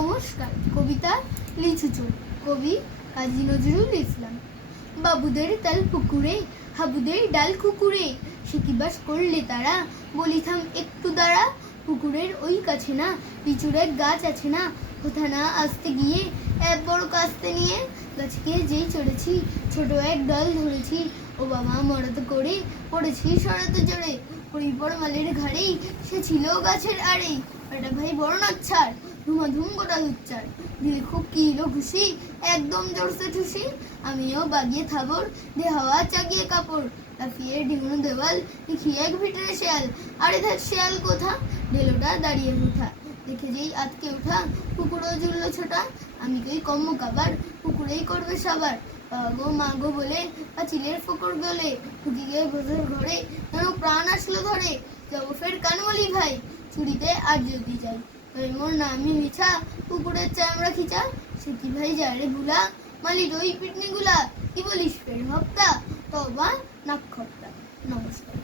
নমস্কার। কবিতা লিচু চোর, কবি কাজী নজরুল ইসলাম। বাবুদের তাল পুকুরে, হাবুদের ডাল কুকুরে, সে কি বাস করলে তারা, বলি থাম একটু দাঁড়া। পুকুরের ওই কাছে না লিচুর এক গাছ আছে না, কোথা না আসতে গিয়ে এক বড় কাস্তে নিয়ে গাছকে যেই চড়েছি, ছোট এক ডাল ধরেছি, ও বাবা মরদ করে পড়েছি সরাতে জোরে। পরিপর মালের ঘাড়েই সে ছিল গাছের আড়েই, এটা ভাই বড় নাচ্ছার, ধুমাধুম গোটা উচ্চার, দিলে খুব কিলো খুশি, একদম জোরসে ঠুসি। আমিও বাগিয়ে থাবর, দে হাওয়া চাগিয়ে কাপড়, লাফিয়ে ডিঙনো দেওয়াল, দেখি এক ভিতরে শেয়াল। আরে ধ্যাৎ শেয়াল কোথা, ঢেলোটা দাঁড়িয়ে উঠা, দেখে যেই আটকে ওঠা, পুকুরও জুড়লো ছোটা। আমি কই কম্ম কাবার, পুকুরেই করবে সবার। গো মা গো বলে পাঁচিলের ফোকর গলে, ঢুকি গিয়ে ভোজের ঘরে, যেন প্রাণ আসলো ধরে। যাবো ফের কানমলি ভাই, ছুরিতে আর যদি যাই, ওই মোর নামি মিছা, পুকুরের চামড়া খিচা। সে কি ভাই যায় রে ভুলা, মালির ওই পিটনি গুলা, কি বলিস ফের হপ্তা, তবা নাক্ষরটা। নমস্কার।